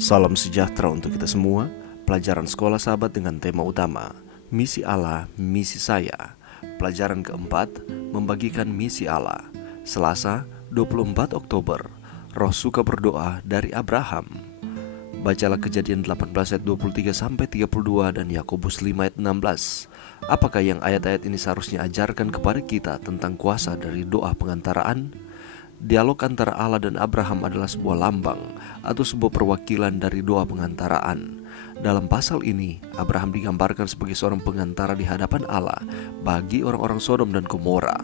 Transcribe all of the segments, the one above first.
Salam sejahtera untuk kita semua. Pelajaran sekolah sahabat dengan tema utama Misi Allah, Misi Saya. Pelajaran keempat, membagikan misi Allah. Selasa, 24 Oktober. Roh suka berdoa dari Abraham. Bacalah Kejadian 18 ayat 23 sampai 32 dan Yakobus 5 ayat 16. Apakah yang ayat-ayat ini seharusnya ajarkan kepada kita tentang kuasa dari doa pengantaraan? Dialog antara Allah dan Abraham adalah sebuah lambang atau sebuah perwakilan dari doa pengantaraan. Dalam pasal ini, Abraham digambarkan sebagai seorang pengantara di hadapan Allah bagi orang-orang Sodom dan Gomora.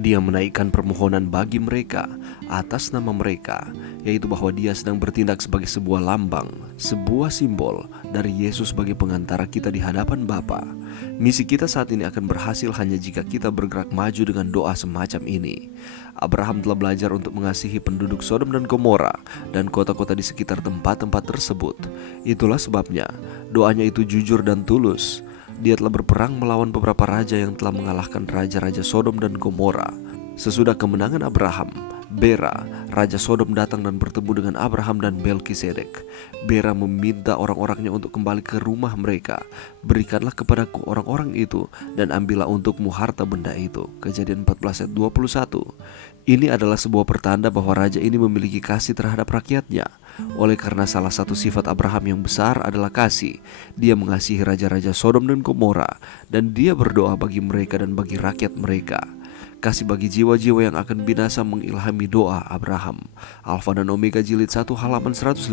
Dia menaikkan permohonan bagi mereka atas nama mereka, yaitu bahwa dia sedang bertindak sebagai sebuah lambang, sebuah simbol dari Yesus sebagai pengantara kita di hadapan Bapa. Misi kita saat ini akan berhasil hanya jika kita bergerak maju dengan doa semacam ini. Abraham telah belajar untuk mengasihi penduduk Sodom dan Gomora dan kota-kota di sekitar tempat-tempat tersebut. Itulah sebabnya doanya itu jujur dan tulus. Dia telah berperang melawan beberapa raja yang telah mengalahkan raja-raja Sodom dan Gomora. Sesudah kemenangan Abraham, Bera, Raja Sodom datang dan bertemu dengan Abraham dan Melkisedek. Bera meminta orang-orangnya untuk kembali ke rumah mereka. Berikanlah kepadaku orang-orang itu dan ambillah untukmu harta benda itu. Kejadian 14 ayat 21. Ini adalah sebuah pertanda bahwa raja ini memiliki kasih terhadap rakyatnya. Oleh karena salah satu sifat Abraham yang besar adalah kasih, dia mengasihi raja-raja Sodom dan Gomora dan dia berdoa bagi mereka dan bagi rakyat mereka. Kasih bagi jiwa-jiwa yang akan binasa mengilhami doa Abraham. Alfa dan Omega jilid 1 halaman 156.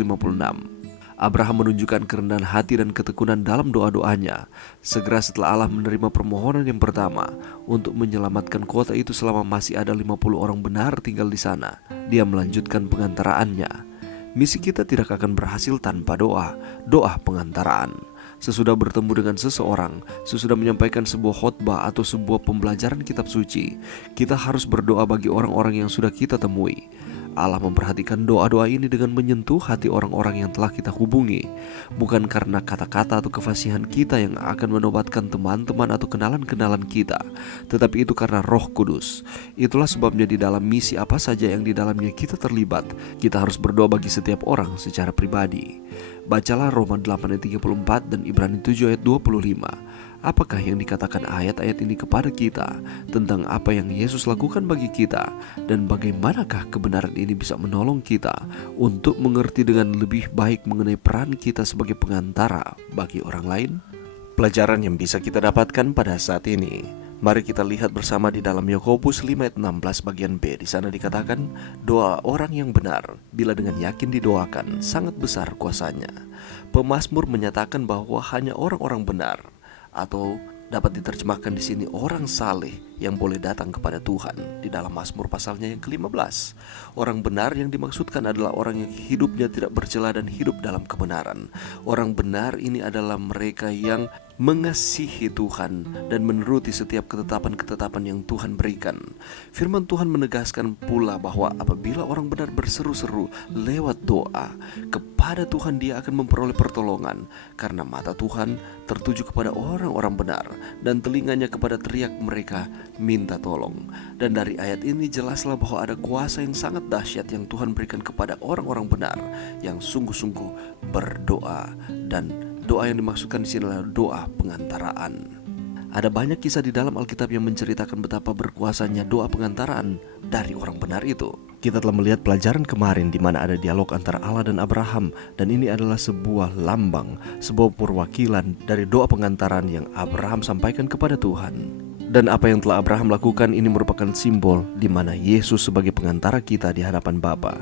Abraham menunjukkan kerendahan hati dan ketekunan dalam doa-doanya. Segera setelah Allah menerima permohonan yang pertama untuk menyelamatkan kota itu selama masih ada 50 orang benar tinggal di sana, dia melanjutkan pengantaraannya. Misi kita tidak akan berhasil tanpa doa pengantaraan. Sesudah bertemu dengan seseorang, sesudah menyampaikan sebuah khotbah atau sebuah pembelajaran kitab suci, kita harus berdoa bagi orang-orang yang sudah kita temui. Allah memperhatikan doa-doa ini dengan menyentuh hati orang-orang yang telah kita hubungi, bukan karena kata-kata atau kefasihan kita yang akan menobatkan teman-teman atau kenalan-kenalan kita, tetapi itu karena Roh Kudus. Itulah sebabnya di dalam misi apa saja yang di dalamnya kita terlibat, kita harus berdoa bagi setiap orang secara pribadi. Bacalah Roma 8 ayat 34 dan Ibrani 7 ayat 25. Apakah yang dikatakan ayat-ayat ini kepada kita tentang apa yang Yesus lakukan bagi kita, dan bagaimanakah kebenaran ini bisa menolong kita untuk mengerti dengan lebih baik mengenai peran kita sebagai pengantara bagi orang lain? Pelajaran yang bisa kita dapatkan pada saat ini, mari kita lihat bersama di dalam Yakobus 5 ayat 16 bagian B. Di sana dikatakan, doa orang yang benar bila dengan yakin didoakan sangat besar kuasanya. Pemazmur menyatakan bahwa hanya orang-orang benar, atau dapat diterjemahkan di sini orang saleh, yang boleh datang kepada Tuhan. Di dalam Mazmur pasalnya yang ke-15, orang benar yang dimaksudkan adalah orang yang hidupnya tidak bercela dan hidup dalam kebenaran. Orang benar ini adalah mereka yang mengasihi Tuhan dan menuruti setiap ketetapan-ketetapan yang Tuhan berikan. Firman Tuhan menegaskan pula bahwa apabila orang benar berseru-seru lewat doa kepada Tuhan, dia akan memperoleh pertolongan, karena mata Tuhan tertuju kepada orang-orang benar dan telinganya kepada teriak mereka minta tolong. Dan dari ayat ini jelaslah bahwa ada kuasa yang sangat dahsyat yang Tuhan berikan kepada orang-orang benar yang sungguh-sungguh berdoa, dan doa yang dimaksudkan di sini adalah doa pengantaraan. Ada banyak kisah di dalam Alkitab yang menceritakan betapa berkuasanya doa pengantaraan dari orang benar itu. Kita telah melihat pelajaran kemarin di mana ada dialog antara Allah dan Abraham, dan ini adalah sebuah lambang, sebuah perwakilan dari doa pengantaran yang Abraham sampaikan kepada Tuhan. Dan apa yang telah Abraham lakukan ini merupakan simbol di mana Yesus sebagai pengantara kita di hadapan Bapa.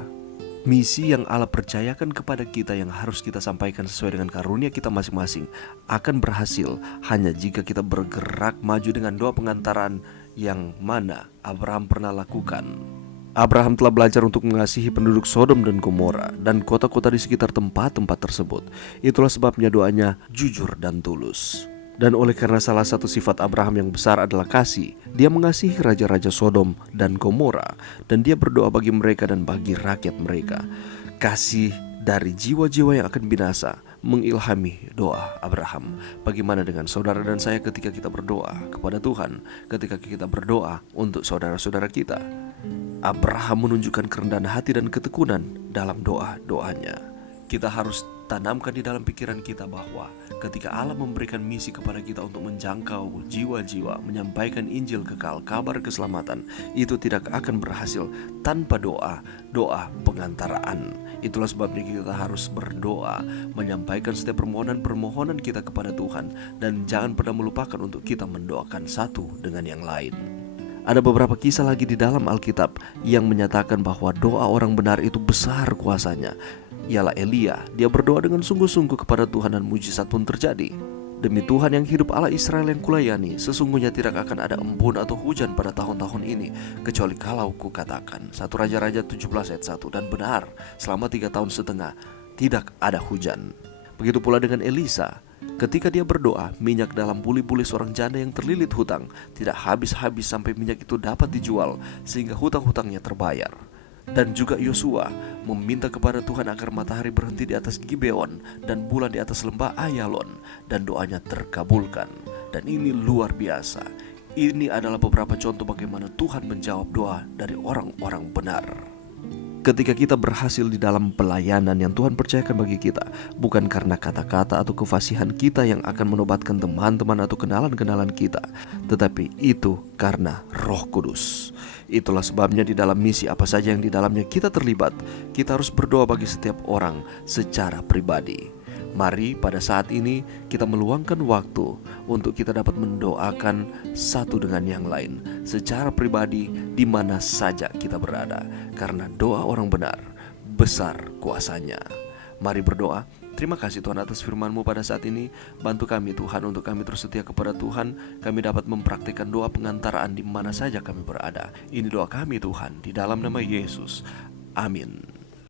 Misi yang Allah percayakan kepada kita yang harus kita sampaikan sesuai dengan karunia kita masing-masing akan berhasil hanya jika kita bergerak maju dengan doa pengantaran yang mana Abraham pernah lakukan. Abraham telah belajar untuk mengasihi penduduk Sodom dan Gomora dan kota-kota di sekitar tempat-tempat tersebut. Itulah sebabnya doanya jujur dan tulus. Dan oleh karena salah satu sifat Abraham yang besar adalah kasih, dia mengasihi raja-raja Sodom dan Gomora, dan dia berdoa bagi mereka dan bagi rakyat mereka. Kasih dari jiwa-jiwa yang akan binasa mengilhami doa Abraham. Bagaimana dengan saudara dan saya ketika kita berdoa kepada Tuhan, ketika kita berdoa untuk saudara-saudara kita? Abraham menunjukkan kerendahan hati dan ketekunan dalam doa-doanya. Kita harus tanamkan di dalam pikiran kita bahwa ketika Allah memberikan misi kepada kita untuk menjangkau jiwa-jiwa, menyampaikan Injil kekal, kabar keselamatan, itu tidak akan berhasil tanpa doa pengantaraan. Itulah sebabnya kita harus berdoa, menyampaikan setiap permohonan-permohonan kita kepada Tuhan, dan jangan pernah melupakan untuk kita mendoakan satu dengan yang lain. Ada beberapa kisah lagi di dalam Alkitab yang menyatakan bahwa doa orang benar itu besar kuasanya. Ialah Elia, dia berdoa dengan sungguh-sungguh kepada Tuhan dan mujizat pun terjadi. Demi Tuhan yang hidup, Allah Israel yang kulayani, sesungguhnya tidak akan ada embun atau hujan pada tahun-tahun ini, kecuali kalau kukatakan. 1 Raja-Raja 17 ayat 1. Dan benar, selama 3 tahun setengah tidak ada hujan. Begitu pula dengan Elisa. Ketika dia berdoa, minyak dalam buli-buli seorang janda yang terlilit hutang tidak habis-habis sampai minyak itu dapat dijual sehingga hutang-hutangnya terbayar. Dan juga Yosua meminta kepada Tuhan agar matahari berhenti di atas Gibeon dan bulan di atas lembah Ayalon, dan doanya terkabulkan. Dan ini luar biasa. Ini adalah beberapa contoh bagaimana Tuhan menjawab doa dari orang-orang benar. Ketika kita berhasil di dalam pelayanan yang Tuhan percayakan bagi kita, bukan karena kata-kata atau kefasihan kita yang akan menobatkan teman-teman atau kenalan-kenalan kita, tetapi itu karena Roh Kudus. Itulah sebabnya di dalam misi apa saja yang di dalamnya kita terlibat, kita harus berdoa bagi setiap orang secara pribadi. Mari pada saat ini kita meluangkan waktu untuk kita dapat mendoakan satu dengan yang lain secara pribadi di mana saja kita berada, karena doa orang benar besar kuasanya. Mari berdoa. Terima kasih Tuhan atas firman-Mu pada saat ini. Bantu kami Tuhan untuk kami terus setia kepada Tuhan. Kami dapat mempraktikkan doa pengantaraan di mana saja kami berada. Ini doa kami Tuhan, di dalam nama Yesus. Amin.